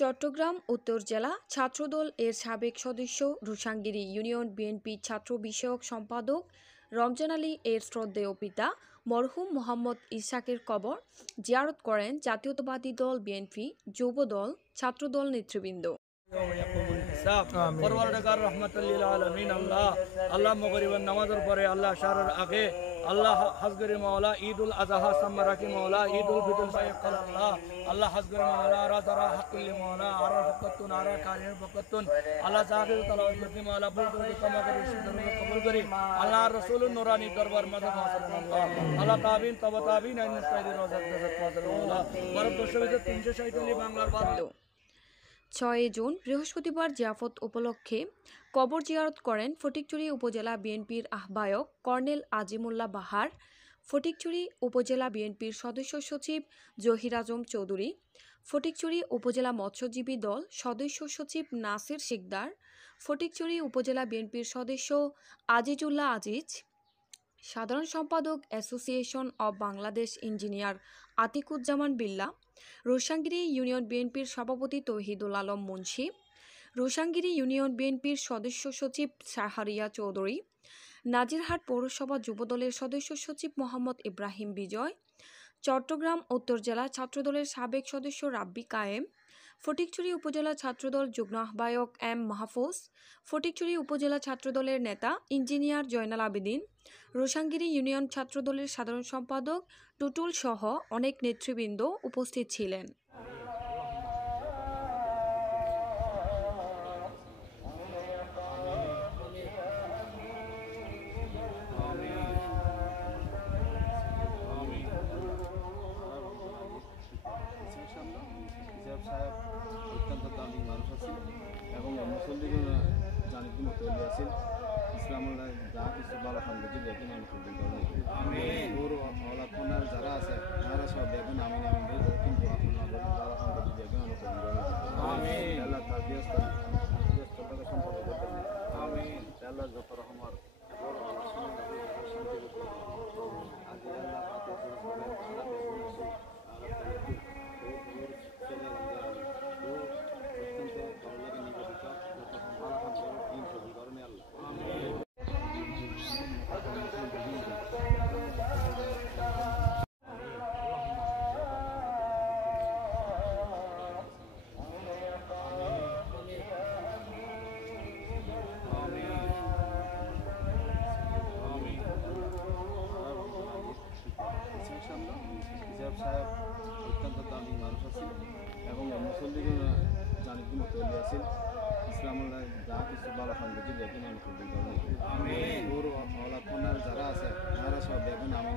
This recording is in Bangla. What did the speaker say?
চট্টগ্রাম উত্তর জেলা ছাত্রদল এর সাবেক সদস্য রুশাঙ্গিরি ইউনিয়ন বিএনপি ছাত্র বিষয়ক সম্পাদক রমজান আলী এর শ্রদ্ধেয় পিতা মরহুম মোহাম্মদ ইসহাকের কবর জিয়ারত করেন জাতীয়তাবাদী দল বিএনপি, যুবদল, ছাত্রদল নেতৃবৃন্দ। আল্লাহ মগরিবের নামাজের পরে আল্লাহ শাহরের আগে আল্লাহ হাজগরি মাওলা ঈদুল আজহা সাম্মারাকি মাওলা ঈদুল ফিতর সাইয়্যিদ আল্লাহ আল্লাহ হাজগরি মাওলা রাজারা হাকুল মাওলা আরা ফকতুন আরা কারির ফকতুন আল্লাহ জাহির তালাওয়াত করতে মাওলা বুলবুল কামা করে সুন্দর কবুল করি আল্লাহ রাসূলুর নূরানি দরবার মাঝে মাসাল্লাহ আল্লাহ তাবিন তাবাতাবিন আইন সাইয়্যিদ রাজাত রাজাত মাসাল্লাহ ভারতবর্ষের 347 বাংলার বাদ 6 জুন বৃহস্পতিবার জিয়াফত উপলক্ষে কবর জিয়ারত করেন ফটিকছড়ি উপজেলা বিএনপির আহ্বায়ক কর্নেল আজিমুল্লাহ বাহার, ফটিকছড়ি উপজেলা বিএনপির সদস্য সচিব জহির আজম চৌধুরী, ফটিকছড়ি উপজেলা মৎস্যজীবী দল সদস্য সচিব নাসির শিকদার, ফটিকছড়ি উপজেলা বিএনপির সদস্য আজিজুল্লাহ আজিজ, সাধারণ সম্পাদক association of Bangladesh engineer Atiquzzaman Billah, Rushangiri union বিএনপির সভাপতি তৌহিদুল আলম মুন্সি, রুশাঙ্গিরি ইউনিয়ন বিএনপির সদস্য সচিব সাহারিয়া চৌধুরী, নাজিরহাট পৌরসভা যুবদলের সদস্য সচিব মোহাম্মদ ইব্রাহিম বিজয়, চট্টগ্রাম উত্তর জেলা ছাত্রদলের সাবেক সদস্য রাব্বি কায়েম, ফটিকছড়ি উপজেলা ছাত্রদল যুগ্ম আহ্বায়ক এম মাহফুজ, ফটিকছড়ি উপজেলা ছাত্রদলের নেতা ইঞ্জিনিয়ার জয়নাল আবেদিন, রুশাঙ্গিরি ইউনিয়ন ছাত্রদলের সাধারণ সম্পাদক টুটুল সহ অনেক নেতৃবৃন্দ উপস্থিত ছিলেন। অত্যন্ত দামি মানুষ আছেন এবং মুসল্লিরা জানিতে মতো আছেন ইসলামুল্লাহ যা কিছু ভালো খান যদি দেখেন আপনার যারা আছে তারা সব দেখেন আমি কিন্তু আপনার ভালো খান যদি দেখেন আল্লাহ তার ব্যস্ততাকে সম্পর্ক করতেন আমি আল্লাহ যত রকমের সাহেব অত্যন্ত দামি মানুষ আছেন এবং মুসল্লিরা জানিতে মতো আছেন ইসলামুল্লাহ যা কিছু ভালো খান যদি দেখেন আমি আপনার যারা আছে তারা সব দেখেন আমি